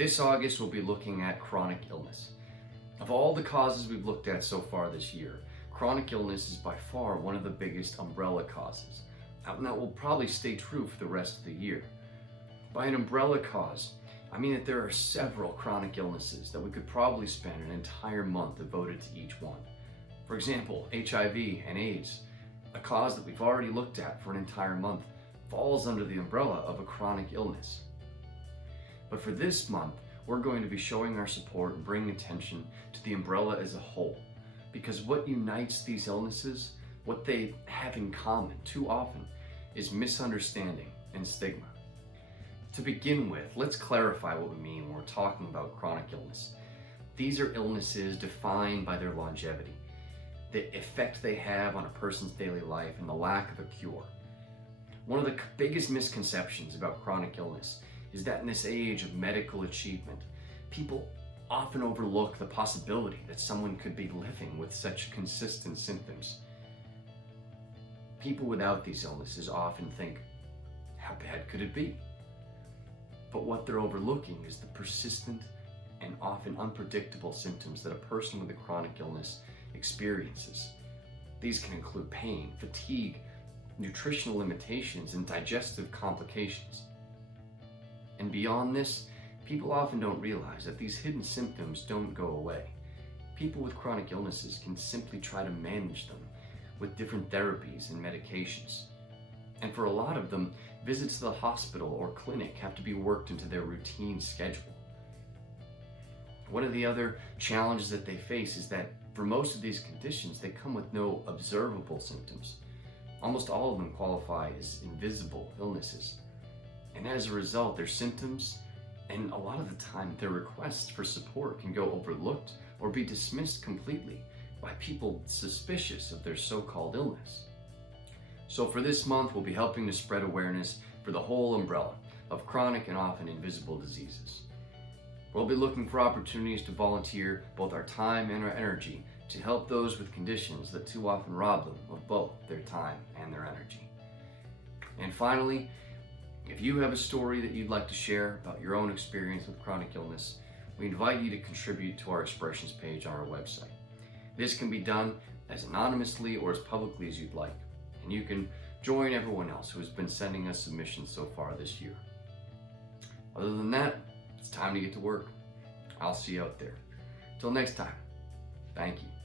This August, we'll be looking at chronic illness. Of all the causes we've looked at so far this year, chronic illness is by far one of the biggest umbrella causes, and that will probably stay true for the rest of the year. By an umbrella cause, I mean that there are several chronic illnesses that we could probably spend an entire month devoted to each one. For example, HIV and AIDS, a cause that we've already looked at for an entire month, falls under the umbrella of a chronic illness. But for this month, we're going to be showing our support and bringing attention to the umbrella as a whole, because what unites these illnesses, what they have in common too often, is misunderstanding and stigma. To begin with, let's clarify what we mean when we're talking about chronic illness. These are illnesses defined by their longevity, the effect they have on a person's daily life, and the lack of a cure. One of the biggest misconceptions about chronic illness is that in this age of medical achievement, people often overlook the possibility that someone could be living with such consistent symptoms. People without these illnesses often think, how bad could it be? But what they're overlooking is the persistent and often unpredictable symptoms that a person with a chronic illness experiences. These can include pain, fatigue, nutritional limitations, and digestive complications. And beyond this, people often don't realize that these hidden symptoms don't go away. People with chronic illnesses can simply try to manage them with different therapies and medications. And for a lot of them, visits to the hospital or clinic have to be worked into their routine schedule. One of the other challenges that they face is that for most of these conditions, they come with no observable symptoms. Almost all of them qualify as invisible illnesses. And as a result, their symptoms, and a lot of the time their requests for support, can go overlooked or be dismissed completely by people suspicious of their so-called illness. So for this month, we'll be helping to spread awareness for the whole umbrella of chronic and often invisible diseases. We'll be looking for opportunities to volunteer both our time and our energy to help those with conditions that too often rob them of both their time and their energy. And finally, if you have a story that you'd like to share about your own experience with chronic illness, we invite you to contribute to our expressions page on our website. This can be done as anonymously or as publicly as you'd like, and you can join everyone else who has been sending us submissions so far this year. Other than that, it's time to get to work. I'll see you out there. Till next time, thank you.